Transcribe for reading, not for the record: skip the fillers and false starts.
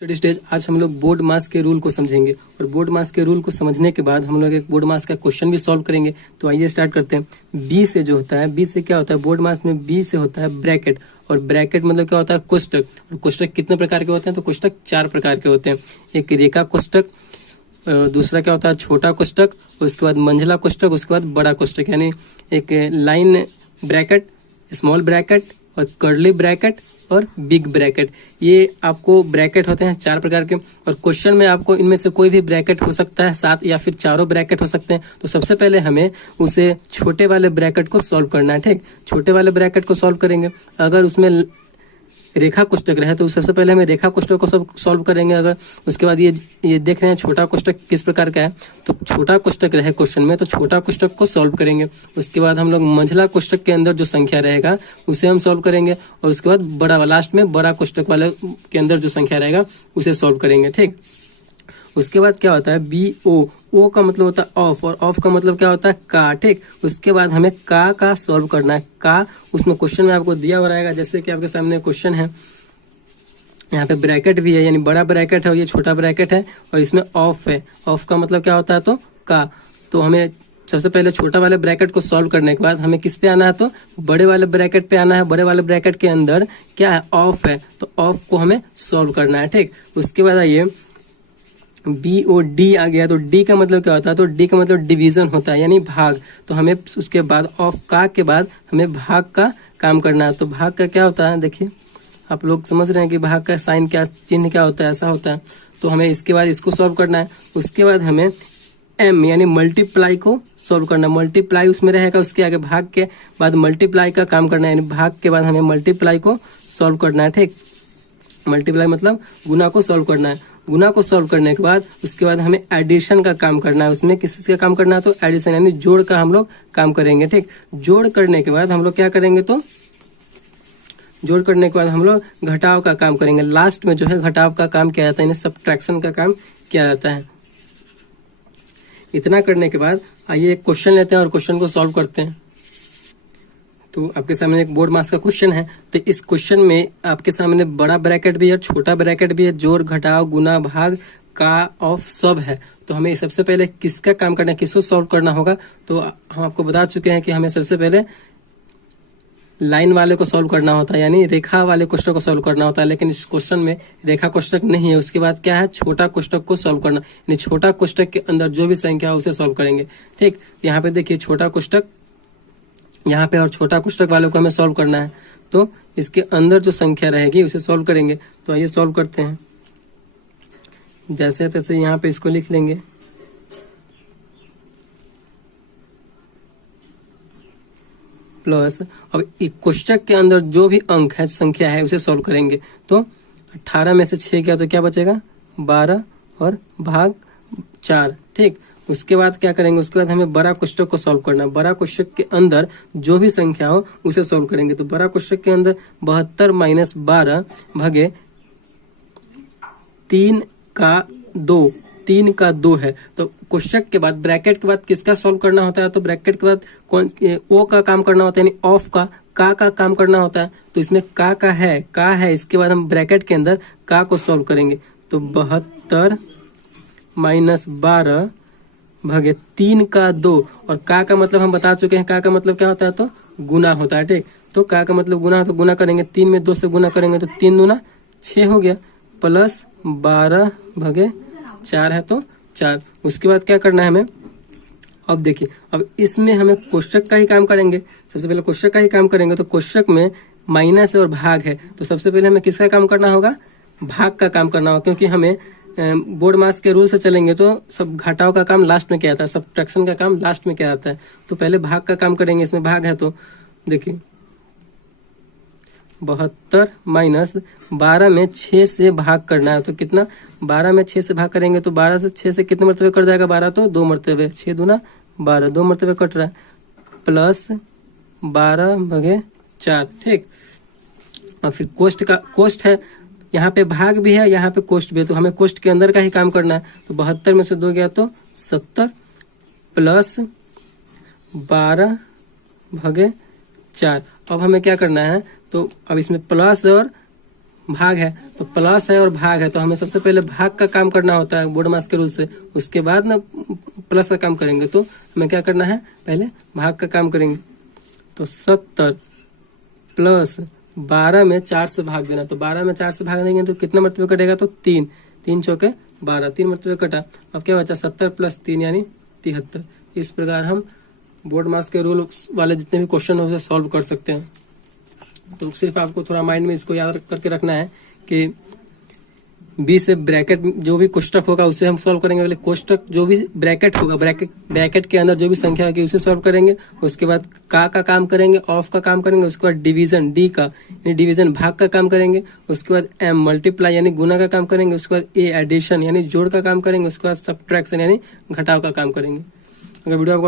Study stage. आज हम लोग बोर्ड मास के रूल को समझेंगे और बोर्ड मास के रूल को समझने के बाद हम लोग एक बोर्ड मास का क्वेश्चन भी सॉल्व करेंगे। तो आइए स्टार्ट करते हैं। बी से जो होता है, बी से क्या होता है बोर्ड मास में, बी से होता है ब्रैकेट। और ब्रैकेट मतलब क्या होता है, कोष्टक। और कोष्टक कितने प्रकार के होते हैं, तो कोष्टक 4 प्रकार के होते हैं। एक रेखा कोष्टक, दूसरा क्या होता है छोटा कोष्टक, उसके बाद मंझला कोष्टक, उसके बाद बड़ा कोष्टक। यानी एक लाइन ब्रैकेट, स्मॉल ब्रैकेट और कर्ली ब्रैकेट और बिग ब्रैकेट। ये आपको ब्रैकेट होते हैं 4 प्रकार के। और क्वेश्चन में आपको इनमें से कोई भी ब्रैकेट हो सकता है, 7 या फिर चारों ब्रैकेट हो सकते हैं। तो सबसे पहले हमें उसे छोटे वाले ब्रैकेट को सॉल्व करना है। ठीक, छोटे वाले ब्रैकेट को सॉल्व करेंगे। अगर उसमें रेखा कोष्टक रहे तो सबसे पहले हमें रेखा कोष्टक को सब सॉल्व करेंगे। अगर उसके बाद ये देख रहे हैं छोटा कोष्टक किस प्रकार का है, तो छोटा कोष्टक रहे क्वेश्चन में तो छोटा कोष्टक को सॉल्व करेंगे। उसके बाद हम लोग मंझला कोष्टक के अंदर जो संख्या रहेगा उसे हम सॉल्व करेंगे। और उसके बाद बड़ा, लास्ट में बड़ा कोष्टक वाले के अंदर जो संख्या रहेगा उसे सॉल्व करेंगे। ठीक, उसके बाद क्या होता है बी ओ, ओ का मतलब होता है ऑफ, और ऑफ का मतलब क्या होता है का। ठीक, उसके बाद हमें का सॉल्व करना है। का उसमें क्वेश्चन में आपको दिया हुआ रहेगा, जैसे कि आपके सामने क्वेश्चन है। यहाँ पे ब्रैकेट भी है, यानी बड़ा ब्रैकेट है और ये छोटा ब्रैकेट है, और इसमें ऑफ है। ऑफ का मतलब क्या होता है, तो का। तो हमें सबसे पहले छोटा वाले ब्रैकेट को सॉल्व करने के बाद हमें किस पे आना है, तो बड़े वाले ब्रैकेट पे आना है। बड़े वाले ब्रैकेट के अंदर क्या है, ऑफ है, तो ऑफ को हमें सॉल्व करना है। ठीक, उसके बाद आइए बी ओ डी आ गया। तो डी का मतलब क्या होता है, तो डी का मतलब डिवीजन होता है, यानी भाग। तो हमें उसके बाद ऑफ का के बाद हमें भाग का काम करना है। तो भाग का क्या होता है, देखिए आप लोग समझ रहे हैं कि भाग का साइन क्या, चिन्ह क्या होता है, ऐसा होता है। तो हमें इसके बाद इसको सॉल्व करना है। उसके बाद हमें एम यानी मल्टीप्लाई को सॉल्व करना है। मल्टीप्लाई उसमें रहेगा, उसके आगे भाग के बाद मल्टीप्लाई का काम करना है, यानी भाग के बाद हमें मल्टीप्लाई को सॉल्व करना है। ठीक, मल्टीप्लाई मतलब गुना को सॉल्व करना है। गुना को सॉल्व करने के बाद उसके बाद हमें एडिशन का काम करना है। उसमें किस चीज का काम करना है, तो एडिशन यानी जोड़ का हम लोग काम करेंगे। ठीक, जोड़ करने के बाद हम लोग क्या करेंगे, तो जोड़ करने के बाद हम लोग घटाव का काम करेंगे। लास्ट में जो है घटाव का काम किया जाता है, यानी सब्ट्रैक्शन का काम किया जाता है। इतना करने के बाद आइए एक क्वेश्चन लेते हैं और क्वेश्चन को सॉल्व करते हैं। तो आपके सामने एक बोर्ड मास का क्वेश्चन है। तो इस क्वेश्चन में आपके सामने बड़ा ब्रैकेट भी है, छोटा ब्रैकेट भी है, जोड़ घटाव गुना भाग का ऑफ सब है। तो हमें सबसे पहले किसका काम करना है, किसको सॉल्व करना होगा, तो हम आपको बता चुके हैं कि हमें सबसे पहले लाइन वाले को सॉल्व करना होता है, यानी रेखा वाले कोष्टक को सॉल्व करना होता है। लेकिन इस क्वेश्चन में रेखा कोष्टक नहीं है। उसके बाद क्या है, छोटा कोष्टक को सॉल्व करना, यानी छोटा कोष्टक के अंदर जो भी संख्या है उसे सॉल्व करेंगे। ठीक, यहाँ पे देखिए छोटा कोष्टक यहाँ पे और छोटा कोष्टक वालों को हमें सॉल्व करना है। तो इसके अंदर जो संख्या रहेगी उसे सॉल्व करेंगे। तो आइए सॉल्व करते हैं। जैसे तैसे यहाँ पे इसको लिख लेंगे। प्लस अब कोष्टक के अंदर जो भी अंक है, संख्या है, उसे सॉल्व करेंगे। तो 18 में से 6 गया तो क्या बचेगा, 12 और भाग 4। ठीक, उसके बाद क्या करेंगे, उसके बाद हमें बड़ा कोष्टक को सॉल्व करना है। बड़ा कोष्टक के अंदर जो भी संख्या हो उसे सॉल्व करेंगे। तो बड़ा कोष्टक के अंदर 72 माइनस 12 भागे 3 का 2, 3 का 2 है। तो कोष्टक के बाद ब्रैकेट के बाद किसका सॉल्व करना होता है, तो ब्रैकेट के बाद कौन, ओ का काम करना होता है, यानी ऑफ का काम करना होता है। तो इसमें का है। इसके बाद हम ब्रैकेट के अंदर का को सॉल्व करेंगे। तो 72 माइनस 12 भागे 3 का 2, और का मतलब हम बता चुके हैं, का मतलब क्या होता है, तो गुना होता है। ठीक, तो का मतलब गुना, तो गुना करेंगे 3 में 2 से गुना करेंगे तो 3 दूना 6 हो गया, प्लस 12 भागे 4 है तो 4। उसके बाद क्या करना है हमें, अब देखिए अब इसमें हमें कोष्टक का ही काम करेंगे। सबसे पहले कोष्टक का ही काम करेंगे। तो कोष्टक में माइनस और भाग है, तो सबसे पहले हमें किसका काम करना होगा, भाग का काम करना होगा। क्योंकि हमें बोर्ड मास के रूल से चलेंगे तो सब घटाव का काम लास्ट में किया जाता है, सब्ट्रैक्शन का काम लास्ट में किया जाता है। तो पहले भाग का काम करेंगे। इसमें भाग है तो देखिए 72 माइनस 12 में 6 से भाग करना है। तो कितना, 12 में 6 से भाग करेंगे तो 12 से 6 से कितने मरतबे कट जाएगा, 12 तो 2 मरतबे, 6 दूना 12, 2 मरतबे कट रहा है, प्लस 12 भागे 4। ठीक, और फिर कोष्ट है, यहाँ पे भाग भी है, यहाँ पे कोष्ट भी है। तो हमें कोष्ट के अंदर का ही काम करना है। तो 72 में से 2 गया तो 70, प्लस 12 भागे 4। अब हमें क्या करना है, तो अब इसमें प्लस और भाग है, तो प्लस है और भाग है, तो हमें सबसे पहले भाग का काम करना होता है बोर्ड मास के रूल से, उसके बाद ना प्लस का काम करेंगे। तो हमें क्या करना है, पहले भाग का काम करेंगे। तो 70 प्लस 12 में 4 से भाग देना, तो 12 में 4 से भाग देंगे तो कितना मरतबे कटेगा, तो 3, 3 चौके 12, 3 मरतबे कटा। अब क्या बचा, 70 प्लस 3 यानी 73। इस प्रकार हम बोर्ड मास के रूल वाले जितने भी क्वेश्चन हो उसे सॉल्व कर सकते हैं। तो सिर्फ आपको थोड़ा माइंड में इसको याद करके रखना है कि बी से ब्रैकेट जो भी कोष्टक होगा उसे हम सॉल्व करेंगे। पहले कोष्टक जो भी ब्रैकेट होगा, ब्रैकेट के अंदर जो भी संख्या होगी उसे सॉल्व करेंगे। उसके बाद का काम करेंगे, ऑफ का काम करेंगे। उसके बाद डिवीजन, डी का यानी डिवीजन भाग का काम करेंगे। उसके बाद एम मल्टीप्लाई यानी गुना का काम करेंगे। उसके बाद ए एडिशन यानी जोड़ का काम करेंगे। उसके बाद सब्ट्रैक्शन यानी घटाव का काम करेंगे। अगर वीडियो आपको